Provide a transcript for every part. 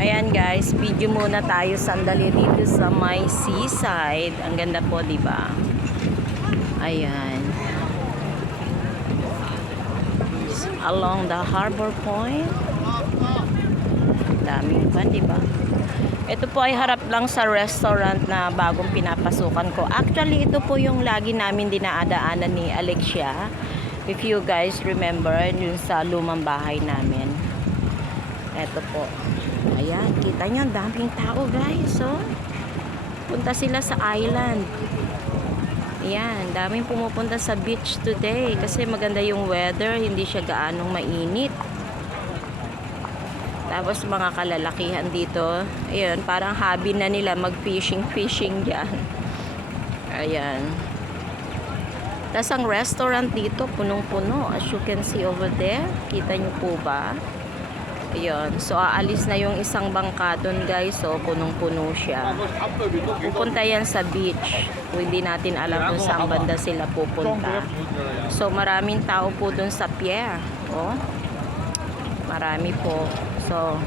Ayan guys, video muna tayo sandali dito sa may seaside. Ang ganda po, di ba? Ayan. Along the harbor point. Daming pa, di ba? Ito po ay harap lang sa restaurant na bagong pinapasukan ko. Actually, ito po yung lagi namin dinaadaanan ni Alexia. If you guys remember, yun sa lumang bahay namin. Ito po. Ayan, kita nyo, daming tao guys. So, punta sila sa island. Ayan, daming pumupunta sa beach today kasi maganda yung weather, hindi siya gaanong mainit. Tapos mga kalalakihan dito, ayun, parang hobby na nila mag-fishing dyan. Ayan. Tapos ang restaurant dito, punong-puno. As you can see over there, kita nyo po ba? Ayun. So, aalis na yung isang bangka doon guys. So, punong-puno siya. Pupunta yan sa beach. Hindi natin alam kung saan banda sila pupunta. So, maraming tao po doon sa pier. Oh. Marami po. So,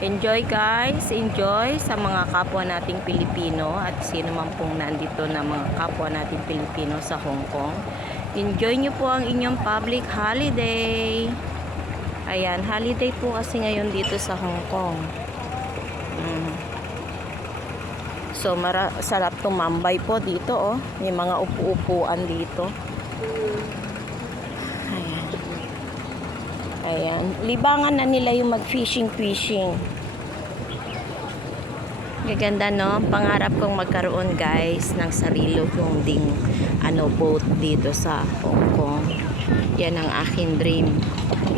enjoy guys. Enjoy sa mga kapwa nating Pilipino at sino man pong nandito na mga kapwa nating Pilipino sa Hong Kong. Enjoy nyo po ang inyong public holiday. Ayan, holiday po kasi ngayon dito sa Hong Kong. So, sarap tumambay po dito, oh. May mga upu-upuan dito. Ayan. Ayan. Libangan na nila yung mag-fishing. Gaganda, no? Pangarap kong magkaroon, guys, ng sarili kong ding boat dito sa Hong Kong. Yan ang aking dream.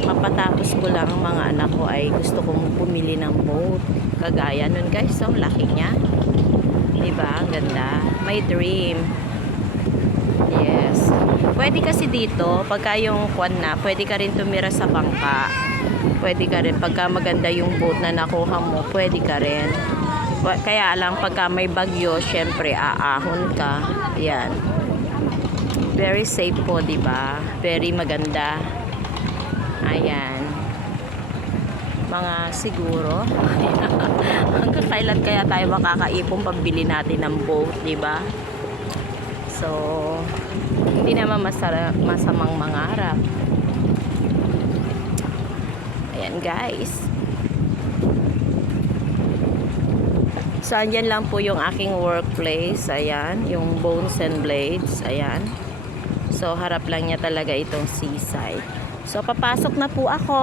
Mapatapos ko lang mga anak ko ay gusto kong bumili ng boat. Kagaya nun guys, so laki niya. Diba? Ang ganda. My dream. Yes. Pwede kasi dito, pagka yung kwan na, pwede ka rin tumira sa bangka. Pwede ka rin, pagka maganda yung boat na nakuha mo, pwede ka rin. Kaya lang, pagka may bagyo, syempre, aahon ka. Yan. Very safe po, diba? Very maganda. Ayan. Mga siguro. Hanggang kailan kaya tayo makakaipong pambili natin ng boat, diba? So, hindi naman masamang mangarap. Ayan, guys. So, andyan lang po yung aking workplace. Ayan, yung Bones and Blades. Ayan. So, harap lang niya talaga itong seaside. So, papasok na po ako.